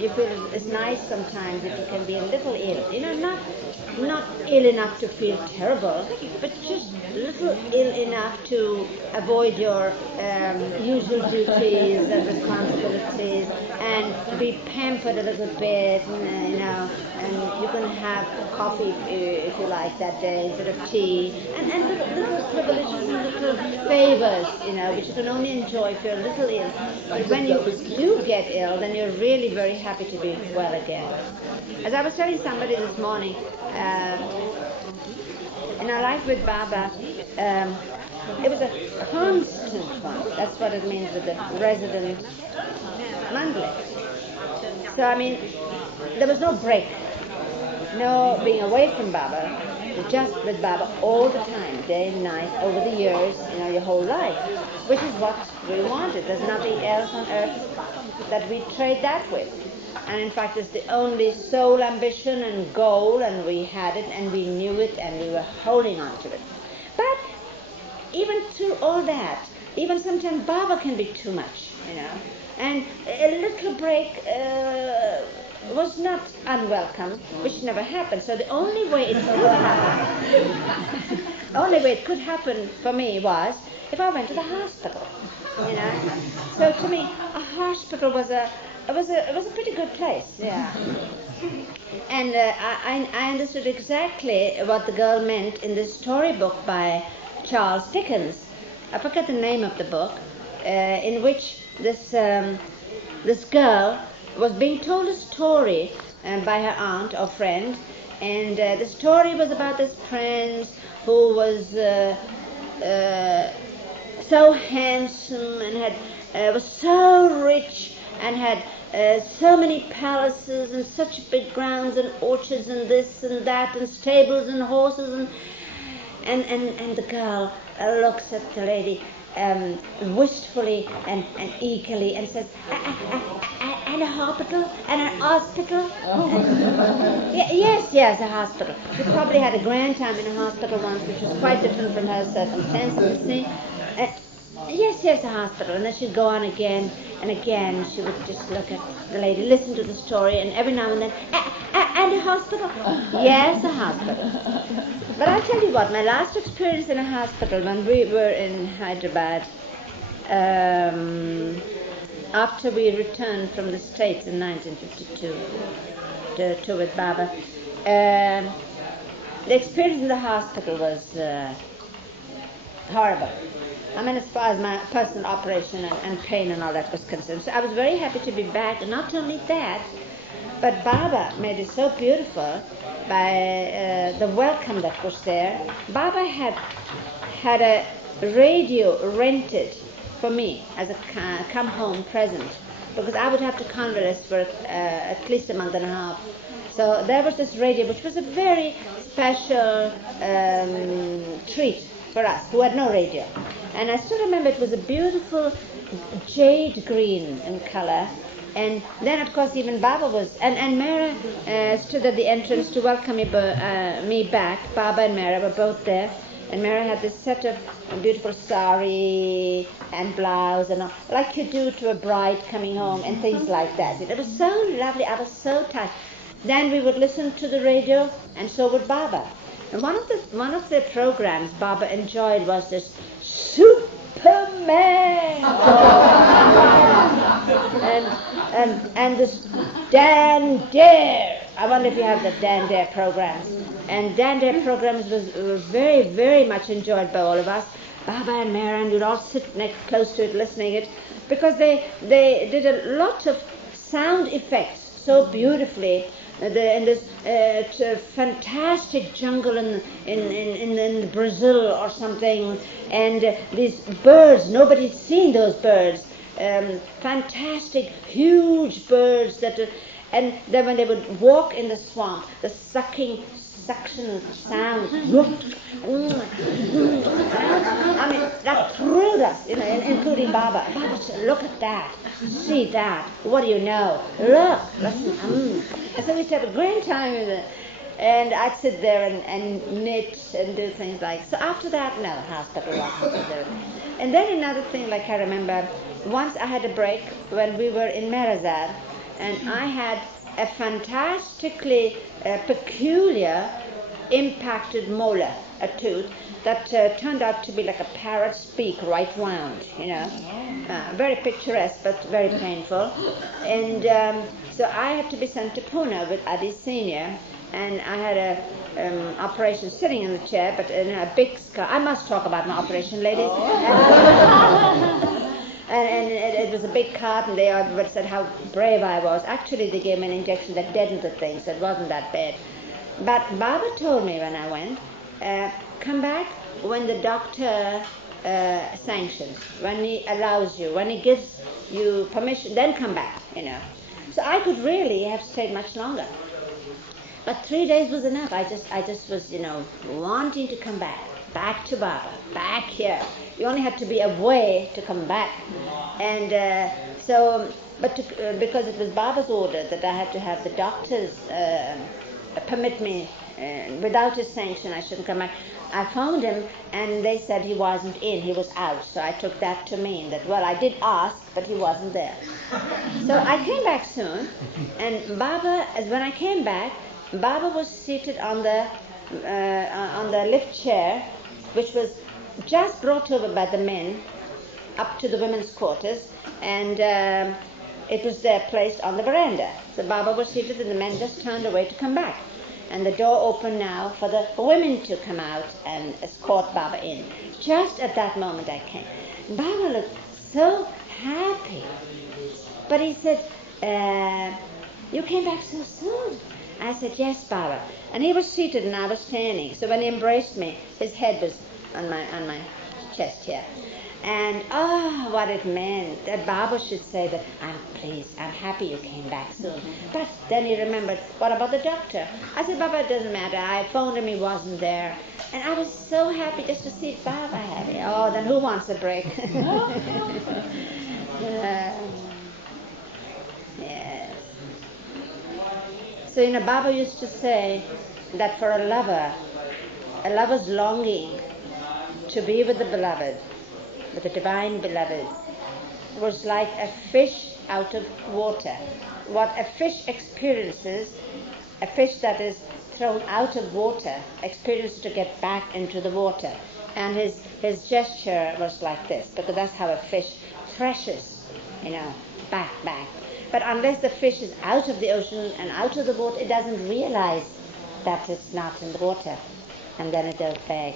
you feel it's nice sometimes if you can be a little ill. Not ill enough to feel terrible, but just a little ill enough to avoid your usual duties and responsibilities, and be pampered a little bit, and you can have coffee if you like that day instead of tea, and little privileges and little favors, which you can only enjoy if you're a little ill. But when you do get ill, then you're really very happy to be well again. As I was telling somebody this morning, in our life with Baba, it was a constant one. That's what it means with the resident mandala. So, there was no break, no being away from Baba, just with Baba all the time, day and night, over the years, your whole life, which is what we wanted. There's nothing else on earth that we trade that with. And in fact, it's the only sole ambition and goal, and we had it, and we knew it, and we were holding on to it. But even through all that, even sometimes Baba can be too much, and a little break was not unwelcome, which never happened. So the only way it could happen for me was if I went to the hospital, So to me, a hospital was a pretty good place, yeah. And I understood exactly what the girl meant in this storybook by Charles Dickens. I forget the name of the book, in which this girl was being told a story by her aunt or friend, and the story was about this prince who was so handsome and was so rich and had so many palaces and such big grounds and orchards and this and that and stables and horses and the girl looks at the lady wistfully and eagerly and says, and a hospital? And an hospital? Yes, a hospital. She probably had a grand time in a hospital once, which was quite different from her circumstances, you see. Yes, a hospital. And then she'd go on again and again. She would just look at the lady, listen to the story, and every now and then, and a hospital? Yes, a hospital. But I'll tell you what, my last experience in a hospital when we were in Hyderabad, after we returned from the States in 1952 to with Baba, the experience in the hospital was horrible. As far as my personal operation and pain and all that was concerned. So I was very happy to be back. And not only that, but Baba made it so beautiful by the welcome that was there. Baba had a radio rented for me as a come home present, because I would have to convalesce for at least a month and a half. So there was this radio, which was a very special treat for us who had no radio. And I still remember it was a beautiful jade green in color. And then, of course, even Baba was, and Mera stood at the entrance to welcome me back. Baba and Mera were both there. And Mera had this set of beautiful sari and blouse and all, like you do to a bride coming home and things like that. It was so lovely. I was so touched. Then we would listen to the radio, and so would Baba. And one of the programs Baba enjoyed was this Superman and this Dan Dare. I wonder if you have the Dan Dare programs. And Dan Dare programs were very, very much enjoyed by all of us. Baba and Mera, and we'd all sit close to it, listening it, because they did a lot of sound effects so beautifully. In this fantastic jungle in Brazil or something, and these birds, nobody's seen those birds, fantastic, huge birds and then when they would walk in the swamp, the suction sound, that thrilled us, including Baba. Baba said, look at that, see that, what do you know? Look, listen, And so we'd have a great time with it. And I'd sit there and knit and do things like, so after that, no, hospital wasn't there. And then another thing, like I remember, once I had a break when we were in Merazad, and I had a fantastically peculiar impacted molar, a tooth that turned out to be like a parrot's beak right round, very picturesque but very painful. And so I had to be sent to Pune with Adi Senior, and I had a operation sitting in the chair, but in a big scar. I must talk about my operation, ladies. And it was a big cart, and they said how brave I was. Actually, they gave me an injection that deadened the thing, so it wasn't that bad. But Baba told me when I went, come back when the doctor sanctions, when he allows you, when he gives you permission, then come back, So I could really have stayed much longer. But 3 days was enough. I just was, wanting to come back to Baba, back here. You only had to be away to come back. And because it was Baba's order that I had to have the doctors permit me, without his sanction I shouldn't come back. I found him and they said he wasn't in, he was out. So I took that to mean that, well, I did ask, but he wasn't there. So I came back soon, and Baba, when I came back, Baba was seated on the lift chair, which was just brought over by the men up to the women's quarters, and it was there placed on the veranda. So Baba was seated and the men just turned away to come back. And the door opened now for the women to come out and escort Baba in. Just at that moment I came. Baba looked so happy. But he said, you came back so soon. I said, yes, Baba. And he was seated and I was standing. So when he embraced me, his head was on my chest here. And what it meant that Baba should say that I'm pleased, I'm happy you came back soon. But then he remembered, what about the doctor? I said, Baba, it doesn't matter. I phoned him, he wasn't there. And I was so happy just to see Baba happy. Oh, then who wants a break? Yes. So, Baba used to say that for a lover's longing to be with the beloved, with the divine beloved, was like a fish out of water. What a fish experiences, a fish that is thrown out of water, experiences to get back into the water. And his gesture was like this, because that's how a fish threshes, back. But unless the fish is out of the ocean and out of the water, it doesn't realize that it's not in the water. And then it goes back.